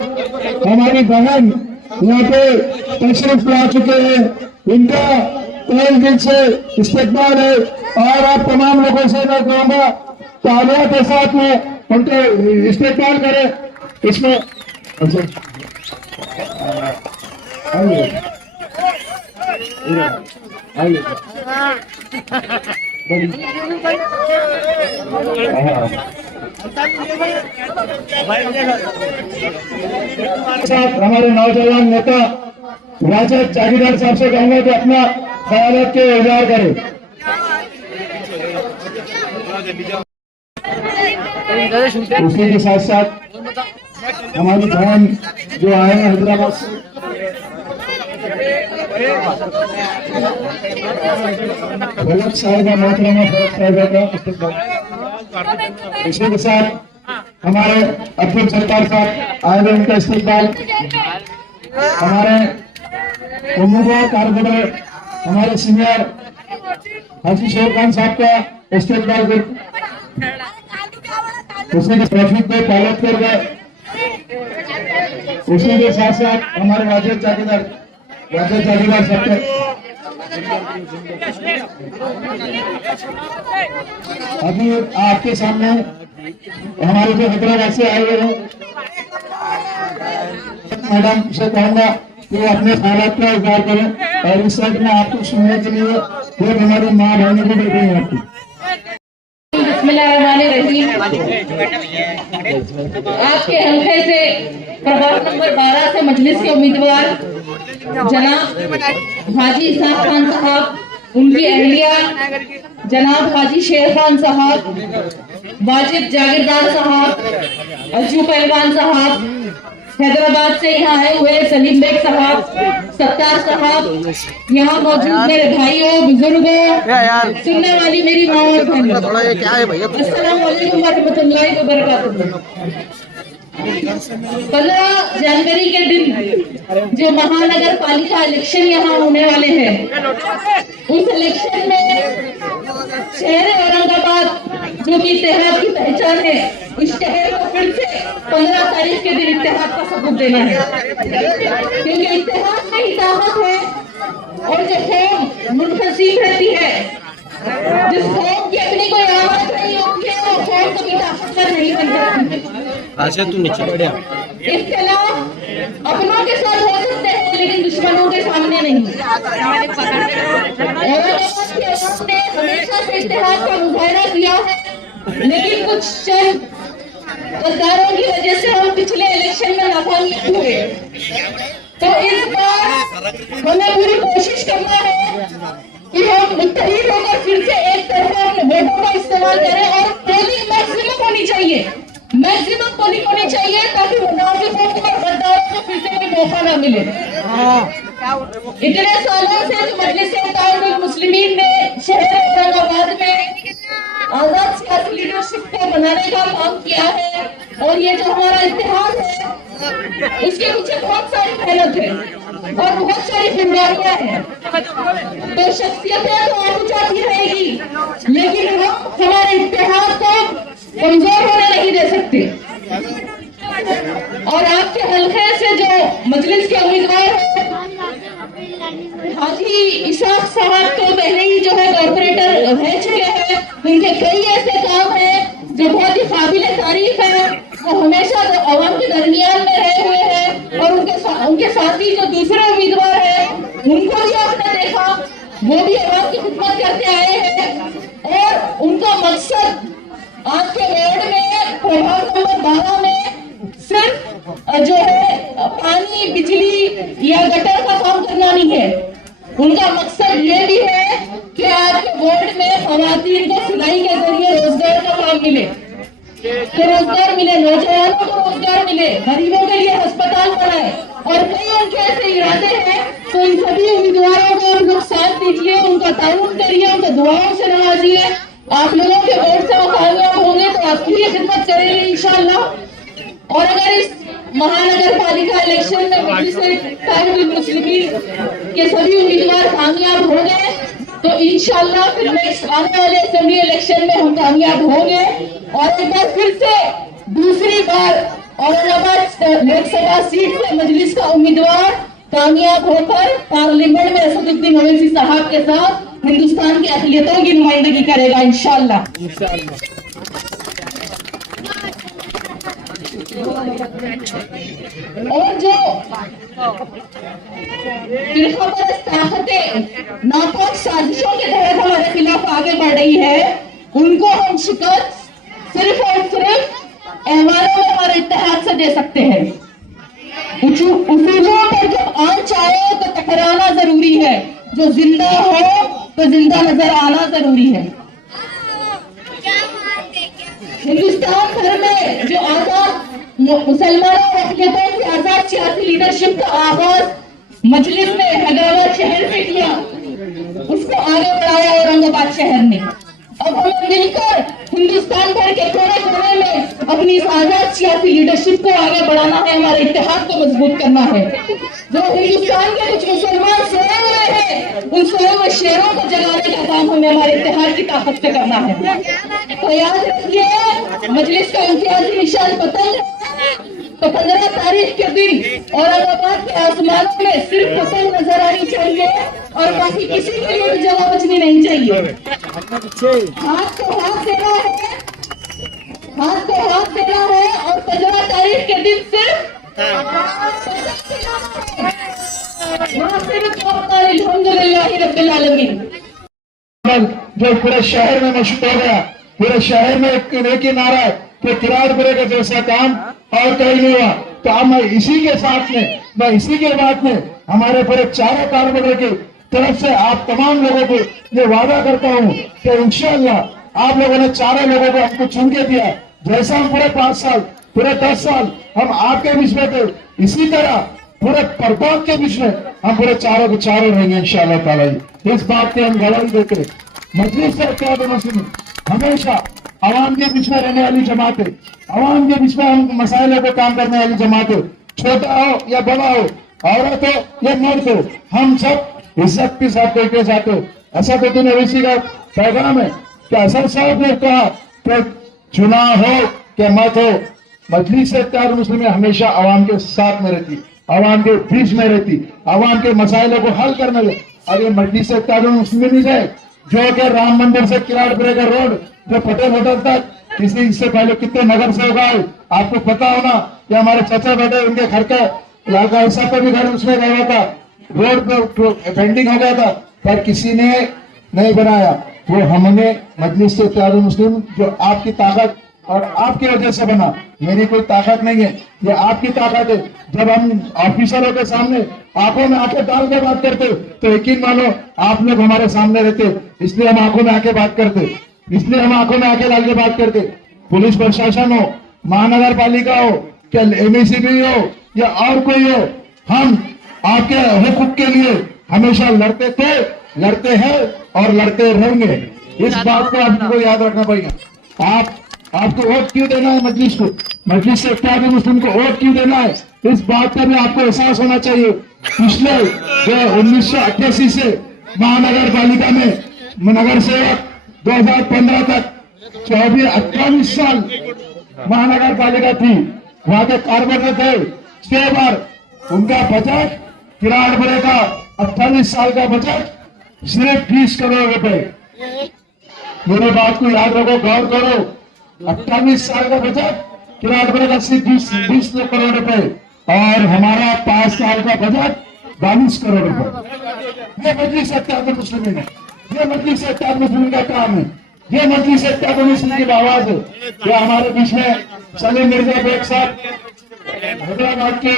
हमारी बहन यहाँ पे तशरीफ ला चुके हैं, इनका तहे दिल से इस्तकबाल है। और आप तमाम लोगों से मैं कहूँगा तालियों के साथ में उनके इस्तकबाल करें। इसमें हमारे नौजवान नेता राजद जागीरदार साहब से कहूंगा कि अपना ख्यालात के इजहार करें। उसी के साथ साथ हमारी बहन जो आए हैं हैदराबाद से, फलक साहिबा मोहतरमा फलक साहिबा का इसी के साथ हमारे अब्दुल सत्तार साहब आए हुए, उनका इस्तेमाल, हमारे उम्मीदवार कारगर हमारे सीनियर हाजी शेर खान साहब का इस्तेमाल, उसी के ट्रैफिक पे पायलट कर गए। उसी के साथ साथ हमारे राजेश जागीरदार साहब के अभी आपके सामने हमारे जो हैदराबाद से आए हुए हैं मैडम से कहूंगा कि अपने हालात का इजहार करें। और इस साइड में आपको सुनने के लिए वो हमारी माँ बहने भी बैठी हैं आपकी। आपके हल्के से प्रभाग नंबर 12 से मजलिस के उम्मीदवार जनाब हाजी इसाक खान साहब, उनकी अहलिया जनाब हाजी शेर खान साहब, वाजिद जागीरदार साहब, अज्जू पहलवान साहब, हैदराबाद से यहाँ आए हुए सलीम बेग साहब, सत्तार साहब, यहाँ मौजूद मेरे भाइयों बुजुर्गों, सुनने वाली मेरी माँ और बहनों, अस्सलाम वालेकुम रहमतुल्लाहि व बरकातुहू। 15 जनवरी के दिन जो महानगर पालिका इलेक्शन यहाँ होने वाले हैं, उस इलेक्शन में शहर औरंगाबाद जो कि इत्तेहाद की पहचान है, इस शहर को फिर से 15 तारीख के दिन इत्तेहाद का सबूत देना है, क्योंकि इत्तेहाद में ही ताकत है। और जो कौम मुनफसिल रहती है, जिस कौम की अपनी कोई आवाज नहीं होती है, वो कौम कभी ताकतवर नहीं बन सकती। इख्तिलाफ अपनों के साथ हो सकते हैं, लेकिन दुश्मनों के सामने नहीं। ने हमेशा से इत्तेहाद का मुजाहरा किया है, लेकिन कुछ चंद गद्दारों की वजह से हम पिछले इलेक्शन में नाकामयाब हुए। तो इस बार हमें पूरी कोशिश करना है कि हम मुत्तहिद होकर फिर से एक तरफा वोटों का इस्तेमाल करें और पोलिंग मैक्सिमम होनी चाहिए, मैक्सिमम पोलिंग होनी चाहिए, ताकि मुनाफिकों और गद्दारों को फिर से कोई मौका ना मिले। इतने सालों से जो मजलिस-ए-इत्तेहादुल मुस्लिमीन ने शहर औरंगाबाद में आजाद सियासी लीडरशिप को बनाने का काम किया है, और ये जो हमारा इत्तेहाद है, उसके पीछे बहुत सारी मेहनत है और बहुत सारी जिम्मेदारियां हैं। तो शख्सियतें तो आगे जाती रहेगी, लेकिन हम हमारे इत्तेहाद को कमजोर होने नहीं दे सकते। और आपके हल्के से जो मजलिस के उम्मीदवार हैं हाजी इसाक साहब, तो पहले ही जो है कॉर्पोरेटर रह चुके हैं, उनके कई ऐसे काम हैं जो बहुत ही काबिल तारीफ है। वो हमेशा अवाम के दरमियान में रहे हुए हैं, और उनके साथी जो दूसरे उम्मीदवार हैं, उनको भी आपने देखा, वो भी अवाम की खिदमत करते आए हैं। और उनका मकसद आपके वार्ड में प्रभाग नंबर 12 में सिर्फ जो है पानी, बिजली या गटर का काम करना नहीं है। उनका मकसद ये भी है कि आपके वार्ड में खवातीन को सिलाई के जरिए रोजगार का काम मिले, तो रोजगार मिले, नौजवानों को रोजगार मिले, गरीबों के लिए अस्पताल बनाए, और कई उनके ऐसे इरादे हैं। तो इन सभी उम्मीदवारों को हम लोग साथ दीजिए, उनका ताउन करिए, उनका दुआओं से नवाजिए। आप लोगों के वोट से वो कामयाब होंगे तो आपकी भी खिदमत करेंगे इंशाअल्लाह। और अगर इस महानगर पालिका इलेक्शन में मजलिस-ए-इत्तेहादुल मुस्लिमीन के सभी उम्मीदवार कामयाब हो गए, तो इंशाअल्लाह फिर नेक्स्ट आने वाले असेंबली इलेक्शन में हम कामयाब होंगे, और एक बार फिर से दूसरी बार औरंगाबाद लोकसभा सीट से मजलिस का उम्मीदवार कामयाब होकर पार्लियामेंट में असदुद्दीन ओवैसी साहब के साथ हिंदुस्तान की अक़लियतों की नुमाइंदगी करेगा इंशाअल्लाह। और जो फिरकापरस्त ताकतें नापाक साजिशों के तहत हमारे खिलाफ आगे बढ़ रही है, उनको हम शिकस्त सिर्फ और सिर्फ अहवालों में हमारे इत्तेहाद से दे सकते हैं। उसूलों पर जब आंच आए तो टकराना जरूरी है, जो जिंदा हो तो जिंदा नजर आना जरूरी है। हिंदुस्तान भर में जो आजाद मुसलमानों और अक़लियतों की आजाद सियासी लीडरशिप का आगाज मजलिस ने हैदराबाद शहर से किया, उसको आगे बढ़ाया औरंगाबाद शहर ने। अब हमें मिलकर हिंदुस्तान भर के कोने कोने में अपनी इस आजाद सियासी लीडरशिप को आगे बढ़ाना है, हमारे इत्तेहाद को मजबूत करना है। जो हिंदुस्तान के कुछ मुसलमान सोए हुए हैं, उन सोए हुए शेरों को जगाने का काम हमें हमारे इत्तेहाद की ताकत से करना है। तो याद रखिए, मजलिस का इम्तियाजी निशान पतंग, तो 15 तारीख के दिन औरंगाबाद के आसमानों में सिर्फ पतंग नजर आनी चाहिए और बाकी किसी के लिए भी जगह बचनी नहीं चाहिए। हाथ को हाथ देना है, हाथ को हाथ देना है और 15 तारीख के दिन सिर्फ अल्हम्दुलिल्लाह रब्बिल आलमीन जो पूरे शहर में मशहूर हो गया, पूरे शहर में एक ही नारा है कि किराड़पुरे का जैसा काम और कहीं नहीं हुआ। तो अब मैं इसी के साथ में, मैं इसी के बाद में हमारे पूरे चारों कारपोरेटर की तरफ से आप तमाम लोगों को ये वादा करता हूँ कि इंशाअल्लाह आप लोगों ने चारों लोगों को हमको चुन के दिया, जैसा हम पूरे 5 साल, पूरे 10 साल हम आपके बीच में थे, इसी तरह पूरे प्रभात के बीच में हम पूरे चारों के चारों रहेंगे इंशाअल्लाह ताला। इस बात की हम गवाही देते। मजलिस से इत्तेहाद मुस्लिम हमेशा आवाम के बीच में रहने वाली जमात है, आवाम के बीच में हम मसाइलों को काम करने वाली जमात है। छोटा हो या बड़ा हो, औरत हो या मर्द हो, हम सब इज्जत के साथ लेके जाते हो। असदुद्दीन ओवैसी का पैगाम है कि असद साहब ने कहा कि चुनाव हो कि मत हो, मजलिस से इत्तेहाद मुस्लिम हमेशा आवाम के साथ में रहती, आवाम के बीच में रहती, आवाम के मसाइलों को हल करने में। और ये मजलिस से इत्तेहाद मुस्लिम है जो कि राम मंदिर से किराड़पुरे का रोड जो पटेल होटल तक, इससे पहले कितने नगर सेवक आए, आपको पता होना कि हमारे चाचा बेटे उनके घर का लालका हिस्सा पर भी घर उसमें गया था, रोड पे पेंडिंग हो गया था, पर किसी ने नहीं बनाया। वो हमने मजलिस से इत्तेहाद मुस्लिम जो आपकी ताकत और आपकी वजह से बना, मेरी कोई ताकत नहीं है, ये आपकी ताकत है। जब हम ऑफिसरों के सामने आंखों में आंखें डाल के बात करते तो यकीन मानो आप लोग हमारे सामने रहते, इसलिए हम आंखों में आके बात करते, इसलिए हम आंखों में आके डाल के बात करते। पुलिस प्रशासन हो, महानगर पालिका हो, क्या एमएससीबी हो या और कोई हो, हम आपके हुकूक के लिए हमेशा लड़ते थे, लड़ते हैं और लड़ते रहेंगे। इस बात को आपको याद रखना पड़ेगा। आपको वोट क्यों देना है मजलिस को, मजलिस से इत्तेहाद मुस्लिम को वोट क्यों देना है, इस बात का भी आपको एहसास होना चाहिए। पिछले जो 1988 से महानगर पालिका में नगर सेवक 2015 तक 28 साल महानगर पालिका थी, वहां के कारपोरेटर थे 6 बार, उनका बजट किराड़पुरे का 28 साल का बजट सिर्फ 20 करोड़ रुपए। मेरी बात को याद रखो, गौर करो, 28 साल का बजट किराड़पुरे का सिर्फ 20 करोड़ रुपए और हमारा 5 साल का बजट 42 करोड़ रुपए। ये मजलिस से इत्तेहाद मुस्लिम है, ये मजलिस से इत्तेहाद मुस्लिम का काम है, ये मजलिस से इत्तेहाद मुस्लिम की आवाज है। जो हमारे बीच में सलीम मिर्जा बेग साहब हैदराबाद के